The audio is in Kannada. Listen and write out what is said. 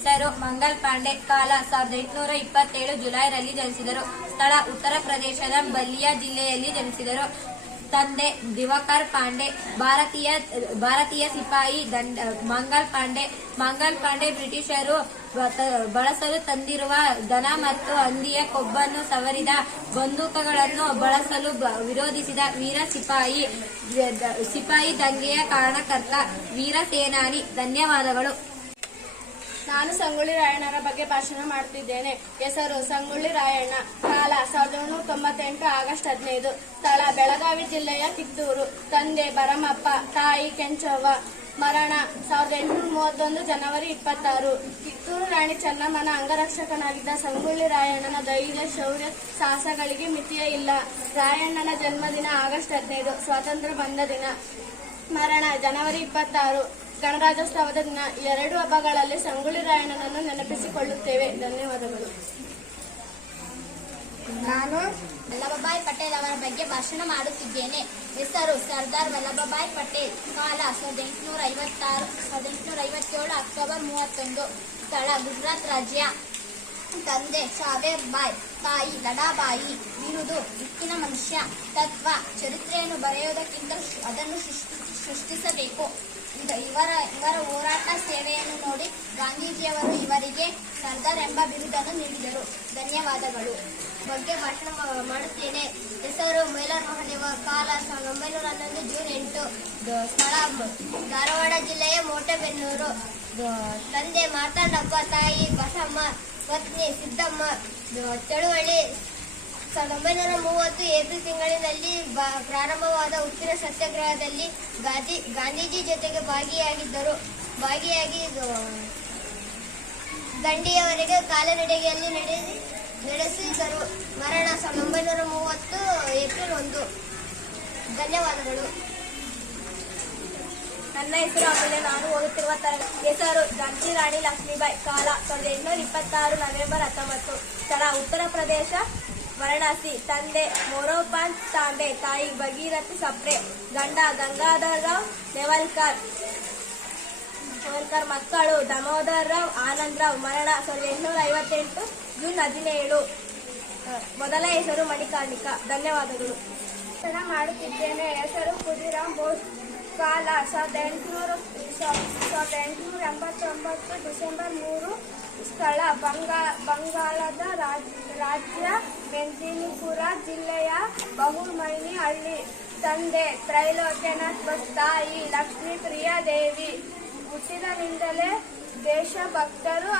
ಹೆಸರು ಮಂಗಲ್ ಪಾಂಡೆ. ಕಾಲ 1827 ಜುಲೈರಲ್ಲಿ ಜನಿಸಿದರು. ಸ್ಥಳ ಉತ್ತರ ಪ್ರದೇಶದ ಬಲ್ಲಿಯಾ ಜಿಲ್ಲೆಯಲ್ಲಿ ಜನಿಸಿದರು. ತಂದೆ ದಿವಾಕರ್ ಪಾಂಡೆ. ಭಾರತೀಯ ಸಿಪಾಯಿ ಮಂಗಲ್ ಪಾಂಡೆ ಬ್ರಿಟಿಷರು ಬಳಸಲು ತಂದಿರುವ ದನ ಮತ್ತು ಹಂದಿಯ ಕೊಬ್ಬನ್ನು ಸವರಿದ ಬಂದೂಕುಗಳನ್ನು ಬಳಸಲು ವಿರೋಧಿಸಿದ ವೀರ ಸಿಪಾಯಿ ದಂಗೆಯ ಕಾರಣಕರ್ತ, ವೀರ ಸೇನಾನಿ. ಧನ್ಯವಾದಗಳು. ನಾನು ಸಂಗೊಳ್ಳಿ ರಾಯಣ್ಣರ ಬಗ್ಗೆ ಭಾಷಣ ಮಾಡುತ್ತಿದ್ದೇನೆ. ಹೆಸರು ಸಂಗೊಳ್ಳಿ ರಾಯಣ್ಣ. ಕಾಲ 1798 ಆಗಸ್ಟ್ 15. ಸ್ಥಳ ಬೆಳಗಾವಿ ಜಿಲ್ಲೆಯ ಕಿತ್ತೂರು. ತಂದೆ ಭರಮಪ್ಪ, ತಾಯಿ ಕೆಂಚವ್ವ. ಮರಣ 1831 ಜನವರಿ 26. ಕಿತ್ತೂರು ರಾಣಿ ಚೆನ್ನಮ್ಮನ ಅಂಗರಕ್ಷಕನಾಗಿದ್ದ ಸಂಗೊಳ್ಳಿ ರಾಯಣ್ಣನ ಧೈರ್ಯ, ಶೌರ್ಯ, ಸಾಹಸಗಳಿಗೆ ಮಿತಿಯೇ ಇಲ್ಲ. ರಾಯಣ್ಣನ ಜನ್ಮದಿನ ಆಗಸ್ಟ್ 15, ಸ್ವಾತಂತ್ರ್ಯ ಬಂದ ದಿನ. ಮರಣ ಜನವರಿ 26, ಗಣರಾಜ್ಯೋತ್ಸವದ ದಿನ. ಎರಡು ಹಬ್ಬಗಳಲ್ಲಿ ಸಂಗೊಳ್ಳಿ ರಾಯಣ್ಣನನ್ನು ನೆನಪಿಸಿಕೊಳ್ಳುತ್ತೇವೆ. ಧನ್ಯವಾದಗಳು. ನಾನು ವಲ್ಲಭಭಾಯ್ ಪಟೇಲ್ ಅವರ ಬಗ್ಗೆ ಭಾಷಣ ಮಾಡುತ್ತಿದ್ದೇನೆ. ಹೆಸರು ಸರ್ದಾರ್ ವಲ್ಲಭಭಾಯ್ ಪಟೇಲ್. ಕಾಲ 1857 ಅಕ್ಟೋಬರ್ 31. ಸ್ಥಳ ಗುಜರಾತ್ ರಾಜ್ಯ. ತಂದೆ ಸಾವೇರ್ ಬಾಯ್, ತಾಯಿ ಲಡಾಬಾಯಿ. ಬಿರುದು ದಿಕ್ಕಿನ ಮನುಷ್ಯ. ತತ್ವ: ಚರಿತ್ರೆಯನ್ನು ಬರೆಯುವುದಕ್ಕಿಂತ ಅದನ್ನು ಸೃಷ್ಟಿಸಬೇಕು. ಇವರ ಹೋರಾಟ ಸೇವೆಯನ್ನು ನೋಡಿ ಗಾಂಧೀಜಿಯವರು ಇವರಿಗೆ ಸರ್ದಾರ್ ಎಂಬ ಬಿರುದನ್ನು ನೀಡಿದರು. ಧನ್ಯವಾದಗಳು. ಬಗ್ಗೆ ಭಾಷಣ ಮಾಡುತ್ತೇನೆ. ಹೆಸರು ಮೈಲಾರ್ ಮಹದೇವ. ಕಾಲ 1911 ಜೂನ್ 8. ಸ್ಥಳ ಧಾರವಾಡ ಜಿಲ್ಲೆಯ ಮೋಟೆಬೆನ್ನೂರು. ತಂದೆ ಮಾರ್ತಾಂಡಪ್ಪ, ತಾಯಿ ಬಸಮ್ಮ, ಪತ್ನಿ ಸಿದ್ದಮ್ಮ. ಚಳುವಳಿ 1930 ಏಪ್ರಿಲ್ ತಿಂಗಳಿನಲ್ಲಿ ಪ್ರಾರಂಭವಾದ ಉಪ್ಪಿನ ಸತ್ಯಾಗ್ರಹದಲ್ಲಿ ಗಾಂಧೀಜಿ ಜೊತೆಗೆ ಭಾಗಿಯಾಗಿ ದಂಡಿಯವರೆಗೆ ಕಾಲ್ನಡಿಗೆಯಲ್ಲಿ ನಡೆಸಿದರು. ಮರಣ 1930 ಏಪ್ರಿಲ್ 1. ಧನ್ಯವಾದಗಳು. ನನ್ನ ಹೆಸರು ಅಮೂಲ್ಯ. ನಾನು ಓದುತ್ತಿರುವ ಹೆಸರು ಝಾನ್ಸಿ ರಾಣಿ ಲಕ್ಷ್ಮೀಬಾಯಿ. ಕಾಲ 1826 ನವೆಂಬರ್ 19. ಸ್ಥಳ ಉತ್ತರ ಪ್ರದೇಶ, ವಾರಣಾಸಿ. ತಂದೆ ಮೊರೋಪಾಂತ್ ತಾಂಬೆ, ತಾಯಿ ಭಗೀರಥಿ ಸಪ್ರೆ. ಗಂಡ ಗಂಗಾಧರ್ ರಾವ್ ನೆವಲ್ಕರ್. ಮಕ್ಕಳು ದಾಮೋದರ್ ರಾವ್, ಆನಂದ್ ರಾವ್. ಮರಣ 1858 ಜೂನ್ 17. ಮೊದಲ ಹೆಸರು ಮಣಿಕರ್ಣಿಕ. ಧನ್ಯವಾದಗಳು. ಮಾಡುತ್ತಿದ್ದೇನೆ. ಹೆಸರು ಖುದಿರಾಮ್ ಬೋಸ್. ಕಾಲ 1889 ಡಿಸೆಂಬರ್ 3. ಸ್ಥಳ ಬಂಗಾಳದ ರಾಜ್ಯ ಮೆದಿನಿಪುರ ಜಿಲ್ಲೆಯ ಬಹುಮೈನಿ ಹಳ್ಳಿ. ತಂದೆ ತ್ರೈಲೋಕ್ಯನಾಥ್ ಬೋಸ್, ತಾಯಿ ಲಕ್ಷ್ಮೀ ಪ್ರಿಯಾ ದೇವಿ. ಹುಟ್ಟಿದನಿಂದಲೇ ದೇಶಭಕ್ತರು